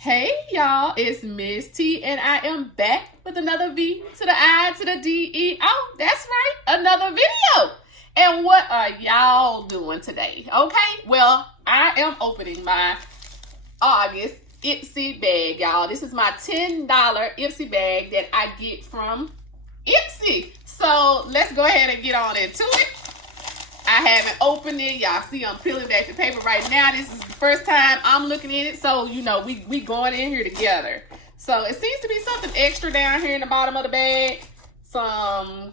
Hey y'all, it's Miss T and I am back with another V to the I to the D-E-O. That's right, another video. And what are y'all doing today? Okay, well, I am opening my August Ipsy bag, y'all. This is my $10 Ipsy bag that I get from Ipsy. So let's go ahead and get on into it. I haven't opened it. Y'all see I'm peeling back the paper right now. This is the first time I'm looking at it. So, you know, we going in here together. So it seems to be something extra down here in the bottom of the bag. Some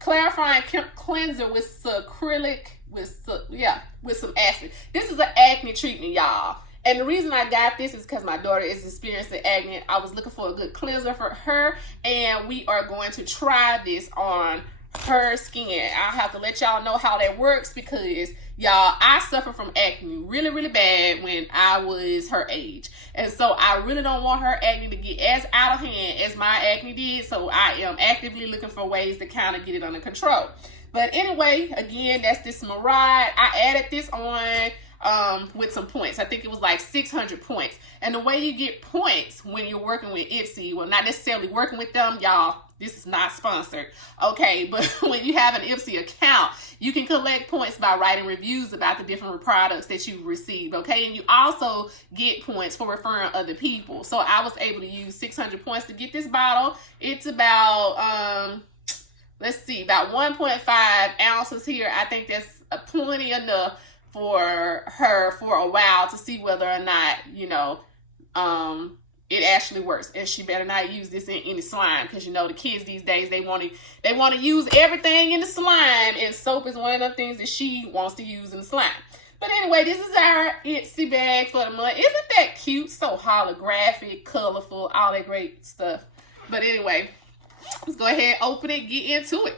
clarifying cleanser with acrylic, with some acid. This is an acne treatment, y'all. And the reason I got this is because my daughter is experiencing acne. I was looking for a good cleanser for her. And we are going to try this on her skin. I'll have to let y'all know how that works because y'all, I suffer from acne really bad when I was her age, and so I really don't want her acne to get as out of hand as my acne did. So I am actively looking for ways to kind of get it under control. But anyway, again, that's this Mirage. I added this on with some points. I think it was like 600 points. And the way you get points when you're working with Ipsy, well, not necessarily working with them, y'all, this is not sponsored, okay? But when you have an Ipsy account, you can collect points by writing reviews about the different products that you've received, okay? And you also get points for referring other people. So I was able to use 600 points to get this bottle. It's about, let's see, about 1.5 ounces here. I think that's plenty enough for her for a while to see whether or not, you know, it actually works. And she better not use this in any slime, because you know the kids these days, they want to use everything in the slime, and soap is one of the things that she wants to use in the slime. But anyway, this is our Ipsy bag for the month. Isn't that cute? So holographic, colorful, all that great stuff. But anyway, let's go ahead, open it, get into it.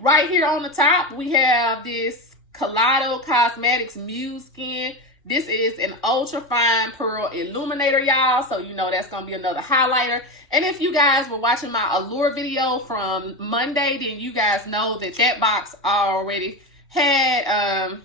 Right here on the top, we have this Kaleido Cosmetics Muse Skin. This is an ultra fine pearl illuminator, y'all. So you know that's gonna be another highlighter. And if you guys were watching my Allure video from Monday, then you guys know that that box already had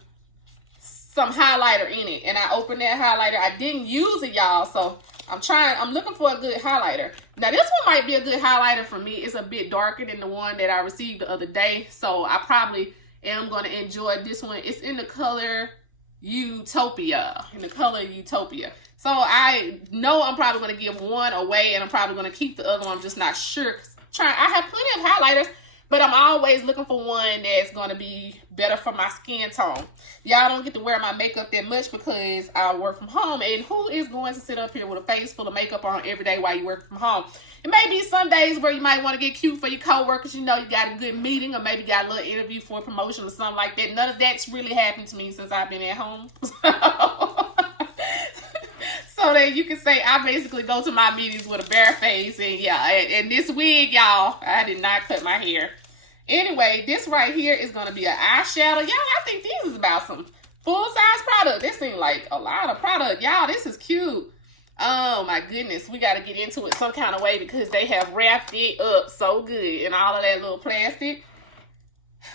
some highlighter in it. And I opened that highlighter. I didn't use it, y'all. So I'm looking for a good highlighter. Now this one might be a good highlighter for me. It's a bit darker than the one that I received the other day. So I probably am gonna enjoy this one. It's in the color Utopia, So I know I'm probably going to give one away, and I'm probably going to keep the other one. I'm just not sure. I have plenty of highlighters, but I'm always looking for one that's going to be better for my skin tone. Y'all don't get to wear my makeup that much because I work from home, and who is going to sit up here with a face full of makeup on every day while you work from home? It may be some days where you might want to get cute for your coworkers. You know, you got a good meeting, or maybe got a little interview for a promotion or something like that. None of that's really happened to me since I've been at home. So that you can say I basically go to my meetings with a bare face. And yeah, and this wig, y'all, I did not cut my hair. Anyway, this right here is going to be an eyeshadow. Y'all, I think this is about some full-size product. This seems like a lot of product. Y'all, this is cute. Oh my goodness, we got to get into it some kind of way because they have wrapped it up so good in all of that little plastic.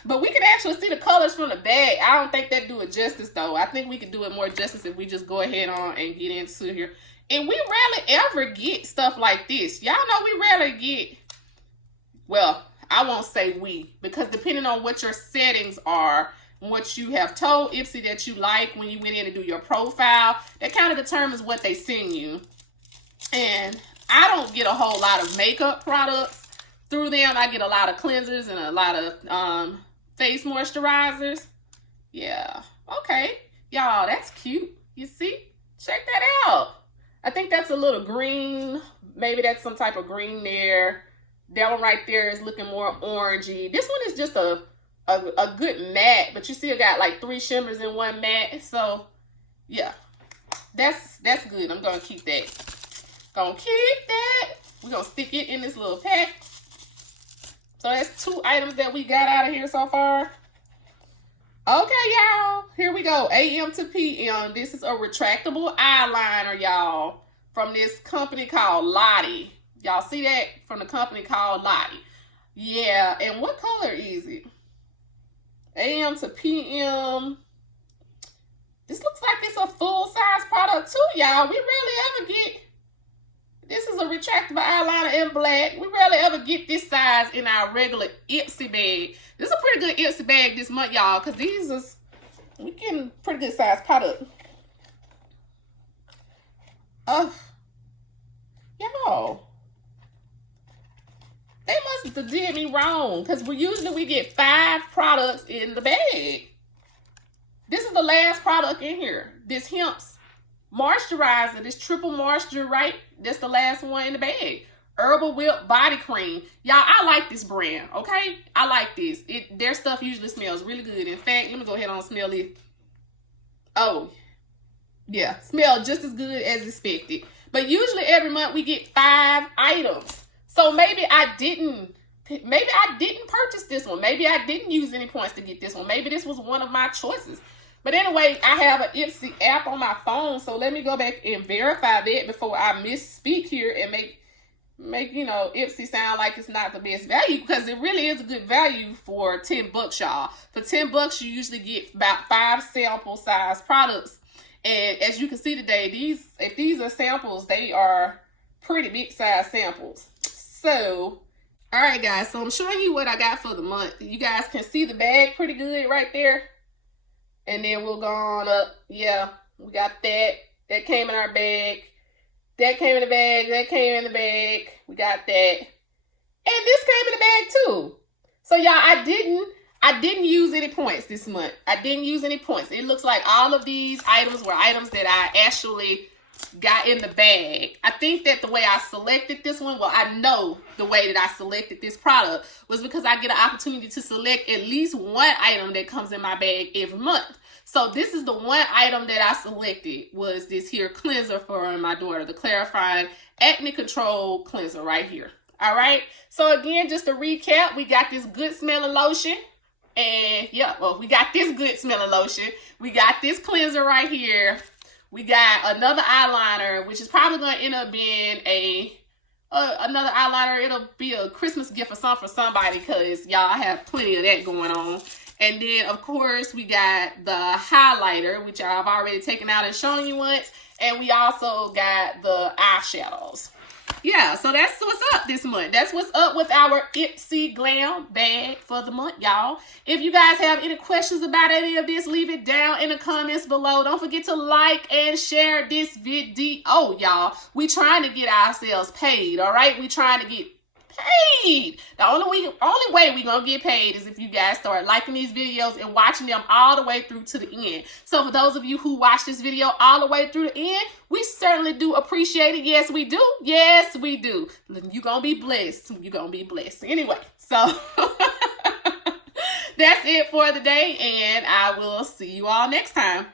But we can actually see the colors from the bag. I don't think that do it justice though. I think we could do it more justice if we just go ahead on and get into here. And we rarely ever get stuff like this. Y'all know we rarely get, well, I won't say we, because depending on what your settings are, what you have told Ipsy that you like when you went in to do your profile, that kind of determines what they send you. And I don't get a whole lot of makeup products through them. I get a lot of cleansers and a lot of face moisturizers. Yeah, okay. Y'all, that's cute. You see? Check that out. I think that's a little green. Maybe that's some type of green there. That one right there is looking more orangey. This one is just a good matte, but you see it got like 3 shimmers in one matte. So yeah, that's good. I'm gonna keep that. We're gonna stick it in this little pack. So that's 2 items that we got out of here so far. Okay, y'all, here we go. AM to PM. This is a retractable eyeliner, y'all, from this company called Lottie. Y'all see that? From the company called Lottie. Yeah, and what color is it? AM to PM. This looks like it's a full-size product too, y'all. We rarely ever get is a retractable eyeliner in black. We rarely ever get this size in our regular Ipsy bag. This is a pretty good Ipsy bag this month, y'all, because these is, we getting pretty good size product. Y'all, they must have did me wrong, because we get 5 products in the bag. This is the last product in here. This Hemp's moisturizer, this triple moisture, right? That's the last one in the bag. Herbal Whip body cream. Y'all, I like this brand, okay? I like this. Their stuff usually smells really good. In fact, let me go ahead and smell it. Oh, yeah, smell just as good as expected. But usually every month we get 5 items. So maybe I didn't purchase this one. Maybe I didn't use any points to get this one. Maybe this was one of my choices. But anyway, I have an Ipsy app on my phone, so let me go back and verify that before I misspeak here and make you know, Ipsy sound like it's not the best value, because it really is a good value for 10 bucks, y'all. For 10 bucks, you usually get about 5 sample size products. And as you can see today, if these are samples, they are pretty big size samples. So, all right, guys, so I'm showing you what I got for the month. You guys can see the bag pretty good right there. And then we'll go on up. Yeah, we got that. That came in our bag. That came in the bag. That came in the bag. We got that. And this came in the bag too. So y'all, I didn't use any points this month. I didn't use any points. It looks like all of these items were items that I actually got in the bag. I think that the way I selected this one, well, I know the way that I selected this product was because I get an opportunity to select at least one item that comes in my bag every month. So this is the one item that I selected, was this here cleanser for my daughter, the clarifying acne control cleanser right here. All right. So again, just to recap, we got this good smelling lotion. And yeah, well, we got this good smelling lotion. We got this cleanser right here. We got another eyeliner, which is probably going to end up being another eyeliner. It'll be a Christmas gift for somebody, because y'all have plenty of that going on. And then, of course, we got the highlighter, which I've already taken out and shown you once. And we also got the eyeshadows. Yeah, so that's what's up this month. That's what's up with our Ipsy Glam bag for the month, y'all. If you guys have any questions about any of this, leave it down in the comments below. Don't forget to like and share this video, y'all. We trying to get ourselves paid, all right? We trying to get paid. The only way we gonna get paid is if you guys start liking these videos and watching them all the way through to the end. So for those of you who watch this video all the way through the end, we certainly do appreciate it. Yes, we do. Yes, we do. You're gonna be blessed. You're gonna be blessed. Anyway, so that's it for the day, and I will see you all next time.